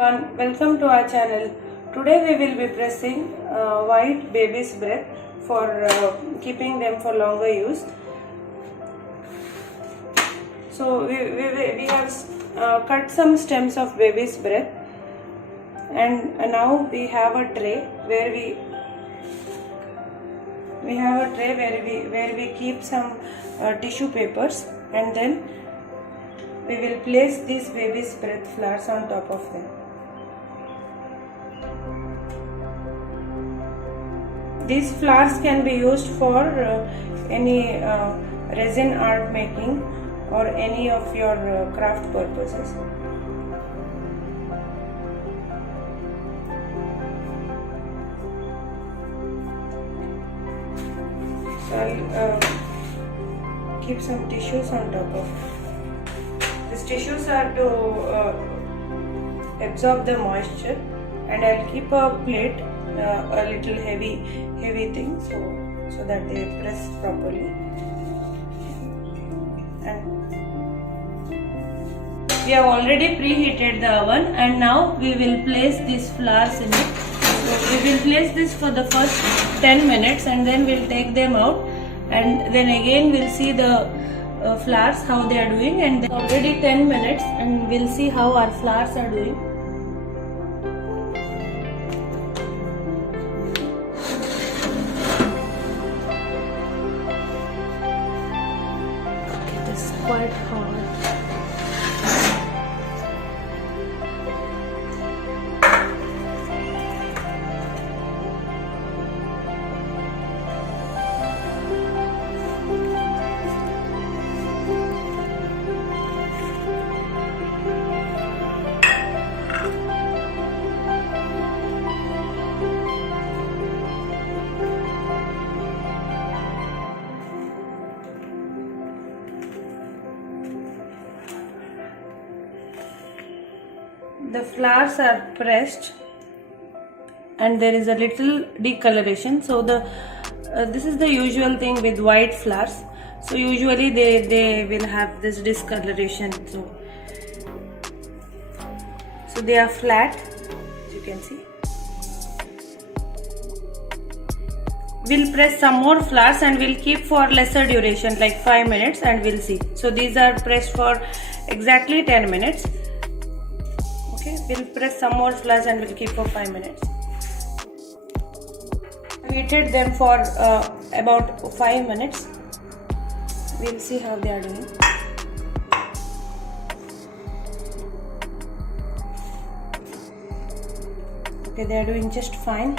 everyone, welcome to our channel. Today we will be pressing white baby's breath for keeping them for longer use. So we have cut some stems of baby's breath, and now we have a tray where we keep some tissue papers, and then we will place these baby's breath flowers on top of them. These flowers can be used for any resin art making or any of your craft purposes. So I'll keep some tissues on top of it. These tissues are to absorb the moisture, and I'll keep a plate, a little heavy thing, so that they press properly. And we have already preheated the oven, and now we will place these flowers in it. So we will place this for the first 10 minutes, and then we'll take them out, and then again we'll see the flowers how they are doing. And then already 10 minutes, and we'll see how our flowers are doing. It is quite hard. The flowers are pressed, and there is a little decoloration. So this is the usual thing with white flowers. So usually they will have this discoloration. So they are flat, as you can see. We'll press some more flowers, and we'll keep for lesser duration, like 5 minutes, and we'll see. So these are pressed for exactly 10 minutes. Okay, we'll press some more flowers, and we'll keep for 5 minutes. I heated them for about 5 minutes. We'll see how they are doing. Okay, they are doing just fine.